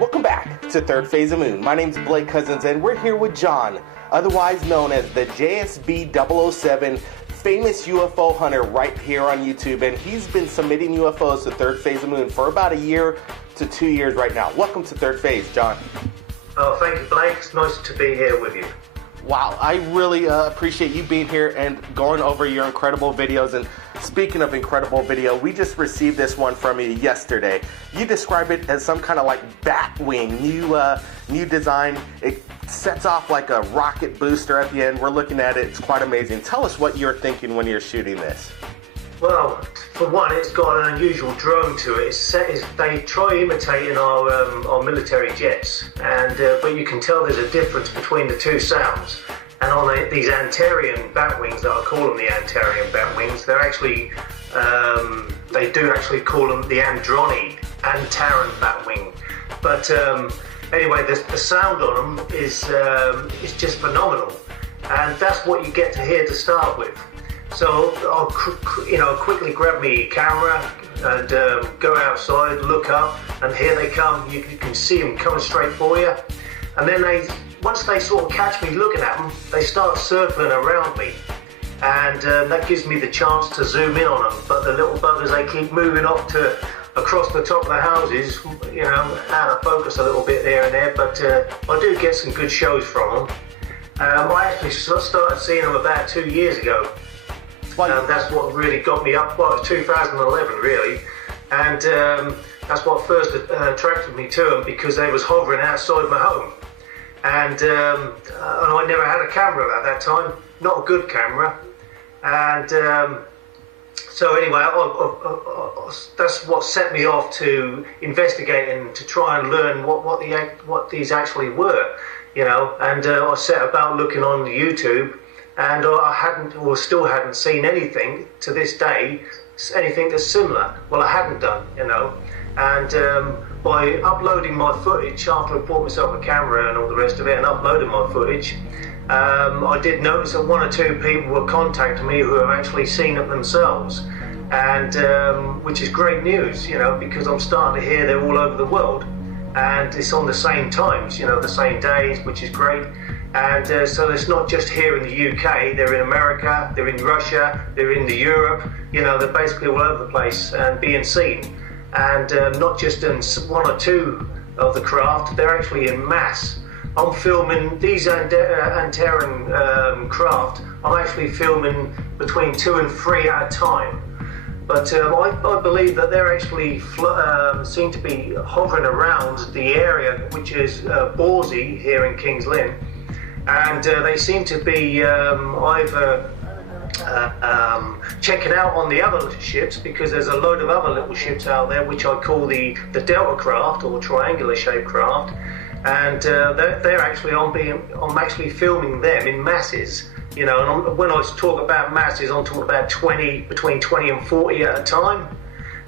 Welcome back to Third Phase of Moon. My name's Blake Cousins, and we're here with John, otherwise known as the JSB 007 famous UFO hunter right here on YouTube. And he's been submitting UFOs to Third Phase of Moon for about a year to 2 years right now. Welcome to Third Phase, John. Oh, thank you, Blake. It's nice to be here with you. Wow, I really appreciate you being here and going over your incredible videos. And speaking of incredible video, we just received this one from you yesterday. You describe it as some kind of like batwing, new design. It sets off like a rocket booster at the end. We're looking at it. It's quite amazing. Tell us what you're thinking when you're shooting this. Well, for one, it's got an unusual drone to it. They try imitating our military jets, but you can tell there's a difference between the two sounds. And on these Antarian batwings, that I call them the Antarian batwings, they're actually they do actually call them the Antaran batwing. But anyway, the sound on them is just phenomenal, and that's what you get to hear to start with. So I'll quickly grab me camera and go outside, look up, and here they come. You can see them coming straight for you. And then once they sort of catch me looking at them, they start circling around me. And that gives me the chance to zoom in on them. But the little buggers, they keep moving off across the top of the houses, out of focus a little bit there and there. But I do get some good shows from them. I actually started seeing them about 2 years ago. That's what really got me up. Well, it was 2011 really, and that's what first attracted me to them, because they was hovering outside my home, and I never had a camera at that time, not a good camera, and so anyway, that's what set me off to investigating, to try and learn what these actually were, and I set about looking on YouTube. And I still hadn't seen anything to this day, anything that's similar. Well, I hadn't done, And by uploading my footage, after I bought myself a camera and all the rest of it, and uploading my footage, I did notice that 1 or 2 people were contacting me who have actually seen it themselves, and which is great news, because I'm starting to hear they're all over the world, and it's on the same times, the same days, which is great. And so it's not just here in the UK, they're in America, they're in Russia, they're in Europe, they're basically all over the place and being seen. And not just in 1 or 2 of the craft, they're actually in mass. I'm filming these Antaran craft, I'm actually filming between 2 and 3 at a time. But I believe that they're actually seem to be hovering around the area, which is Borsey here in King's Lynn. And they seem to be either checking out on the other ships, because there's a load of other little ships out there which I call the Delta craft, or triangular shaped craft, and they're actually I'm actually filming them in masses, and when I talk about masses, I'm talking about between 20 and 40 at a time,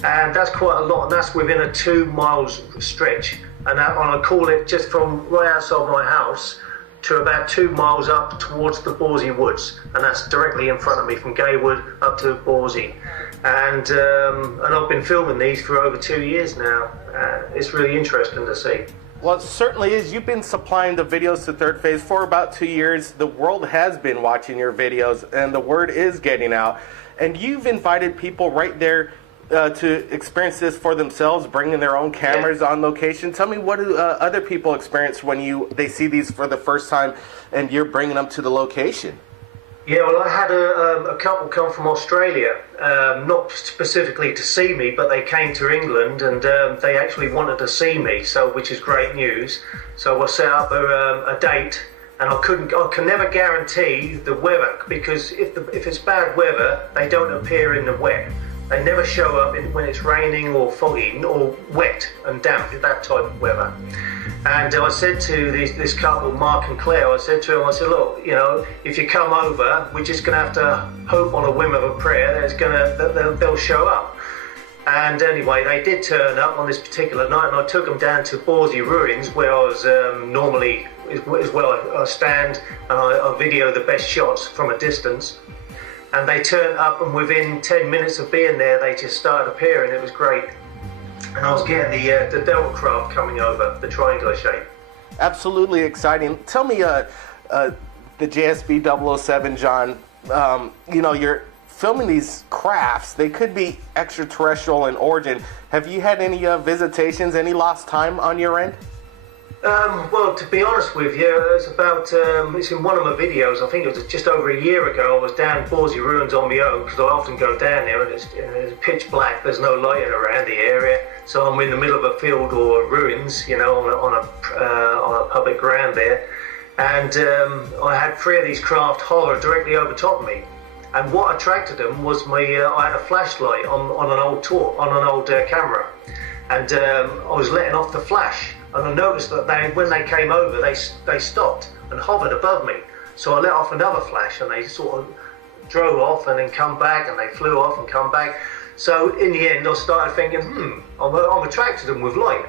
and that's quite a lot, and that's within a 2 miles stretch, and I call it just from right outside my house to about 2 miles up towards the Borsey Woods, and that's directly in front of me from Gaywood up to Borsey. And I've been filming these for over 2 years now. It's really interesting to see. Well, it certainly is. You've been supplying the videos to Third Phase for about 2 years. The world has been watching your videos, and the word is getting out. And you've invited people right there to experience this for themselves, bringing their own cameras on location. Tell me, what do other people experience when they see these for the first time and you're bringing them to the location? Yeah, well, I had a couple come from Australia, not specifically to see me, but they came to England, and they actually wanted to see me, which is great news. So I set up a date, and I can never guarantee the weather, because if it's bad weather, they don't appear in the wet. They never show up when it's raining or foggy or wet and damp, that type of weather. And I said to this couple, Mark and Claire, I said to them, look, if you come over, we're just going to have to hope on a whim of a prayer that they'll show up. And anyway, they did turn up on this particular night, and I took them down to Borsey Ruins, where I was normally, is where I stand and I video the best shots from a distance. And they turned up, and within 10 minutes of being there, they just started appearing. It was great. and I was getting the Delta craft coming over, the triangular shape. Absolutely exciting. Tell me, the JSB 007, John, you're filming these crafts. They could be extraterrestrial in origin. Have you had any visitations, any lost time on your end? Well, to be honest with you, it's in one of my videos. I think it was just over a year ago. I was down Borsey Ruins on my own, because I often go down there and it's pitch black. There's no lighting around the area, so I'm in the middle of a field or ruins, on a public ground there. And I had 3 of these craft hover directly over top of me. And what attracted them was I had a flashlight on an old camera, and I was letting off the flash. And I noticed that when they came over, they stopped and hovered above me. So I let off another flash, and they sort of drove off and then come back, and they flew off and come back. So in the end, I started thinking, I'm attracted to them with light.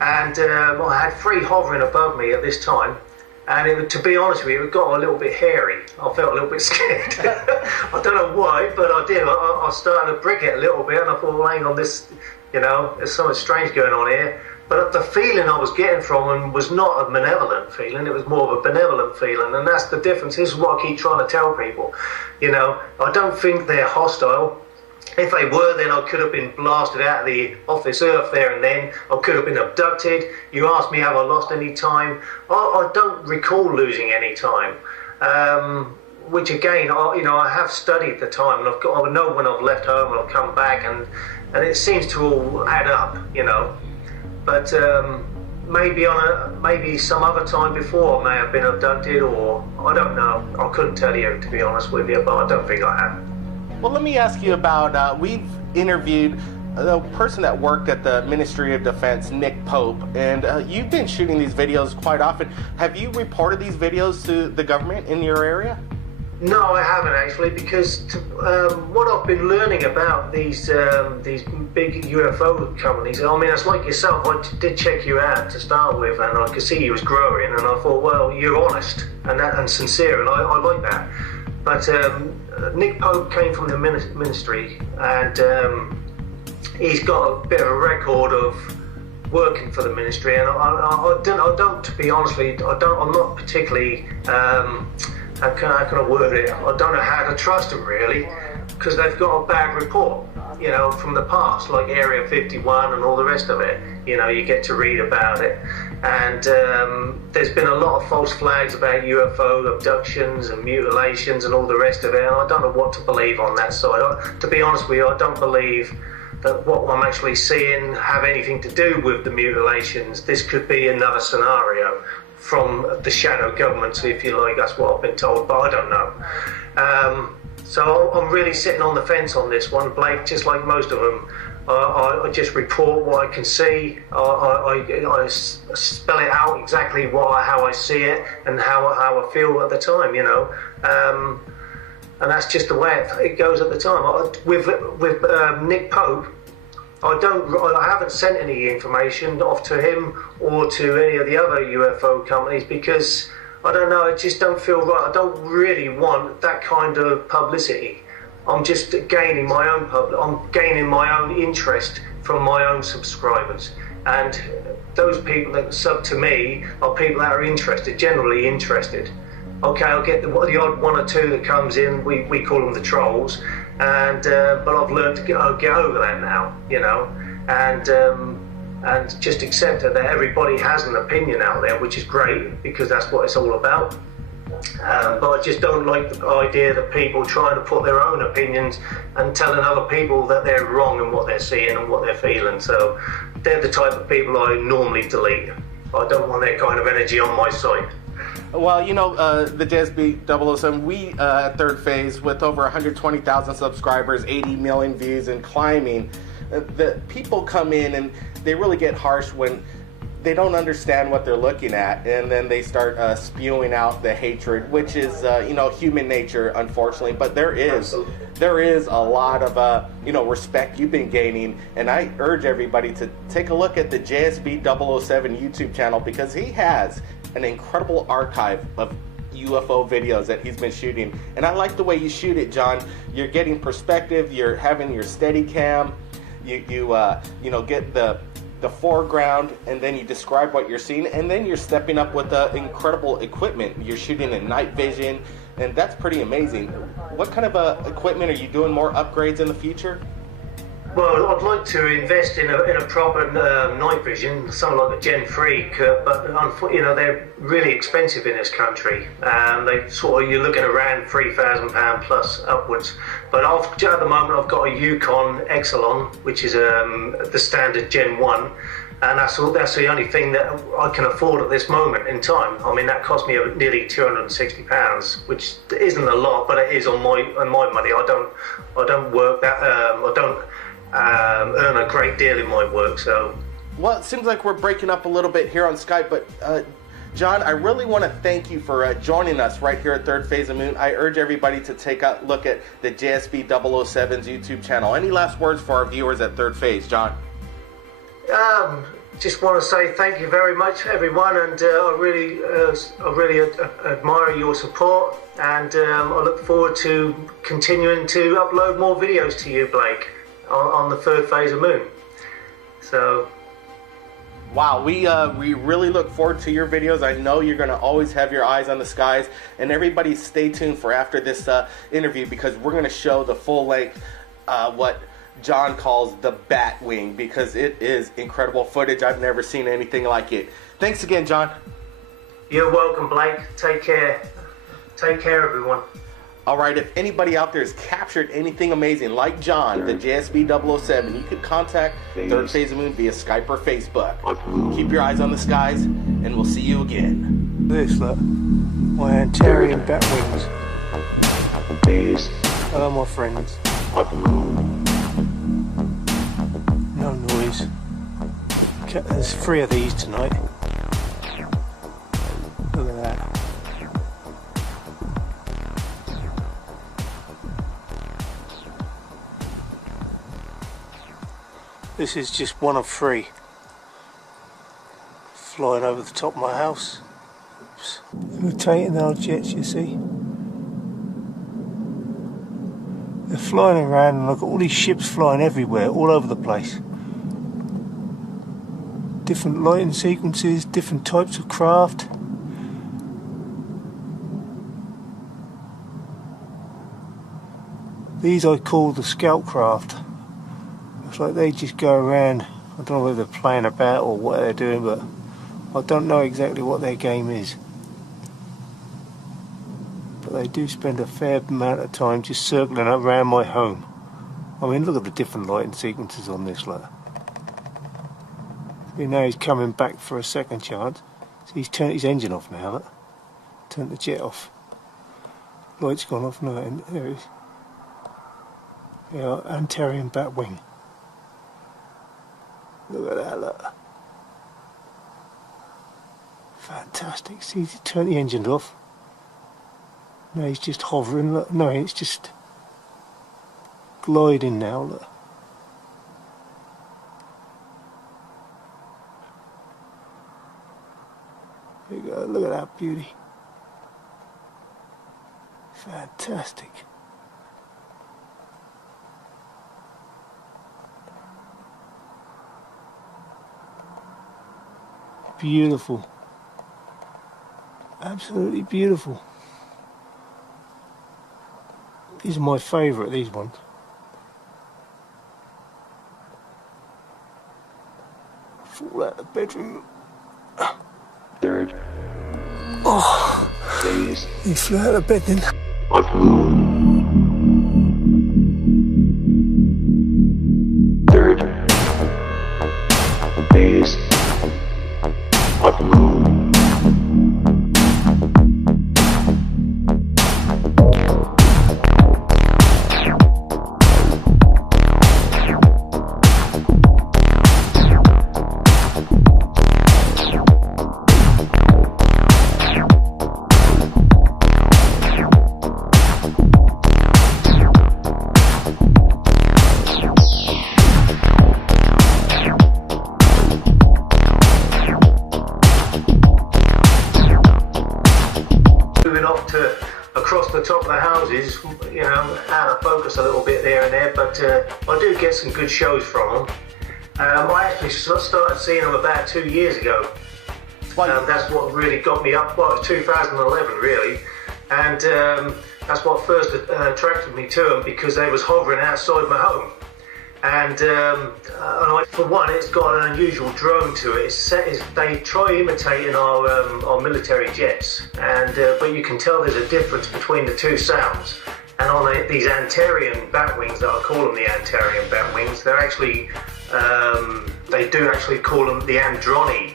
And I had 3 hovering above me at this time. And to be honest with you, it got a little bit hairy. I felt a little bit scared. I don't know why, but I did. I started to brick it a little bit, and I thought, well, hang on, there's something strange going on here. But the feeling I was getting from them was not a malevolent feeling, it was more of a benevolent feeling, and that's the difference. This is what I keep trying to tell people. I don't think they're hostile. If they were, then I could have been blasted out off this earth there and then. I could have been abducted. You asked me, have I lost any time? I don't recall losing any time. Which again, I have studied the time, and I know when I've left home and I've come back, and it seems to all add up, But maybe some other time before I may have been abducted, or I don't know. I couldn't tell you, to be honest with you, but I don't think I have. Well, let me ask you about, we've interviewed the person that worked at the Ministry of Defense, Nick Pope, and you've been shooting these videos quite often. Have you reported these videos to the government in your area? No, I haven't actually, because what I've been learning about these big UFO companies, I mean, it's like yourself, I did check you out to start with, and I could see you was growing, and I thought, well, you're honest and sincere, and I like that. But Nick Pope came from the ministry, and he's got a bit of a record of working for the ministry, and I don't, to be honest with you, I'm not particularly, how can I word it? I don't know how to trust them really, because they've got a bad report, from the past, like Area 51 and all the rest of it. You get to read about it, and there's been a lot of false flags about UFO abductions and mutilations and all the rest of it, and I don't know what to believe on that side. To be honest with you, I don't believe that what I'm actually seeing have anything to do with the mutilations. This could be another scenario from the shadow government, if you like. That's what I've been told, but I don't know. So I'm really sitting on the fence on this one, Blake, just like most of them. I just report what I can see. I spell it out exactly how I see it and how I feel at the time, and that's just the way it goes at the time. With Nick Pope, I haven't sent any information off to him or to any of the other UFO companies, because I don't know, it just don't feel right. I don't really want that kind of publicity. I'm just gaining my own interest from my own subscribers, and those people that sub to me are people that are interested, generally interested. Okay, I'll get the odd one or two that comes in. We call them the trolls, and but I've learned to get over that now, and just accept that everybody has an opinion out there, which is great, because that's what it's all about. But I just don't like the idea that people trying to put their own opinions and telling other people that they're wrong in what they're seeing and what they're feeling. So they're the type of people I normally delete. I don't want that kind of energy on my site. Well, the JSB 007, we at Third Phase, with over 120,000 subscribers, 80 million views and climbing, the people come in and they really get harsh when they don't understand what they're looking at, and then they start spewing out the hatred, which is human nature, unfortunately. But there is a lot of respect you've been gaining, and I urge everybody to take a look at the JSB 007 YouTube channel, because he has an incredible archive of UFO videos that he's been shooting. And I like the way you shoot it, John. You're getting perspective, you're having your steady cam, you know, get the foreground, and then you describe what you're seeing, and then you're stepping up with incredible equipment. You're shooting in night vision, and that's pretty amazing. What kind of equipment are you doing? More upgrades in the future? Well, I'd like to invest in a proper night vision, something like the Gen 3, but you know, they're really expensive in this country. They sort of, you're looking around £3,000 plus upwards. But at the moment, I've got a Yukon Exelon, which is the standard Gen 1, and that's the only thing that I can afford at this moment in time. I mean, that cost me nearly £260, which isn't a lot, but it is on my money. I don't work that. I don't earn a great deal in my work, so. Well, it seems like we're breaking up a little bit here on Skype, but John, I really want to thank you for joining us right here at Third Phase of Moon. I urge everybody to take a look at the JSB 007's YouTube channel. Any last words for our viewers at Third Phase, John? Just want to say thank you very much, everyone, and I really admire your support, and I look forward to continuing to upload more videos to you, Blake, on the Third Phase of Moon. So. Wow, we really look forward to your videos. I know you're going to always have your eyes on the skies, and everybody stay tuned for after this interview, because we're going to show the full length, what John calls the batwing, because it is incredible footage. I've never seen anything like it. Thanks again, John. You're welcome, Blake. Take care. Take care, everyone. All right, if anybody out there has captured anything amazing like John, the JSB 007, you could contact Third Phase of Moon via Skype or Facebook. Keep your eyes on the skies, and we'll see you again. This, look, my Antarian batwings. Hello, my friends. No noise. There's 3 of these tonight. Look at that. This is just one of 3 flying over the top of my house. Oops. Rotating our jets, you see. They're flying around, and I've got all these ships flying everywhere, all over the place. Different lighting sequences, different types of craft. These I call the scout craft. It's like they just go around. I don't know whether they're playing about or what they're doing, but I don't know exactly what their game is. But they do spend a fair amount of time just circling around my home. I mean, look at the different lighting sequences on this lot. See, now he's coming back for a second chance. So he's turned his engine off now, look. Turned the jet off. Light's gone off now, and there it is. Yeah, Antarian batwing. Look at that, look. Fantastic. See, he turned the engine off. Now he's just hovering, look. No, it's just gliding now, look. There you go, look at that beauty. Fantastic. Beautiful. Absolutely beautiful. These are my favourite, these ones. Fall out of the bedroom. Third. Oh, Phase. he flew out of bed then. Third. Phase. Of moon. houses, you know, out of focus a little bit there and there, but I do get some good shows from them. I actually started seeing them about 2 years ago. That's what really got me up. Well, it was 2011 really, and that's what first attracted me to them, because they was hovering outside my home. And for one, it's got an unusual drone to it. They try imitating our military jets, and but you can tell there's a difference between the two sounds. And on these Antarian batwings, that I call them the Antarian batwings, they're actually they do actually call them the Antaran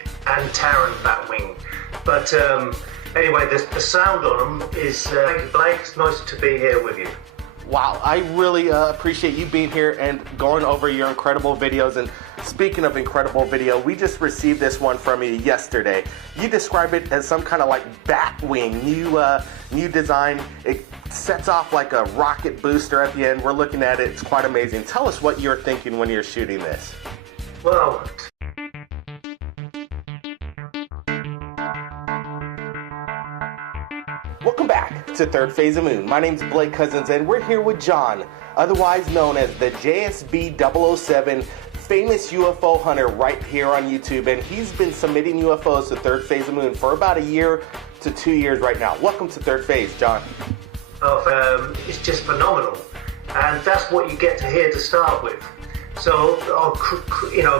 batwing. But anyway, the sound on them is thank you, Blake. It's nice to be here with you. Wow, I really appreciate you being here and going over your incredible videos. And speaking of incredible video, we just received this one from you yesterday. You describe it as some kind of like batwing, new design. It sets off like a rocket booster at the end. We're looking at it. It's quite amazing. Tell us what you're thinking when you're shooting this. Well, welcome back to Third Phase of Moon. My name's Blake Cousins, and we're here with John, otherwise known as the JSB 007, famous UFO hunter right here on YouTube. And he's been submitting UFOs to Third Phase of Moon for about 1 year to 2 years right now. Welcome to Third Phase, John. It's just phenomenal, and that's what you get to hear to start with. So I'll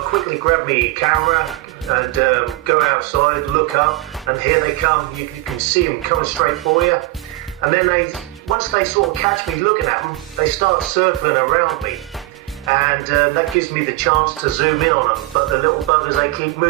quickly grab me camera and go outside, look up, and here they come. You can see them coming straight for you. And then once they sort of catch me looking at them, they start circling around me. And that gives me the chance to zoom in on them. But the little buggers, they keep moving.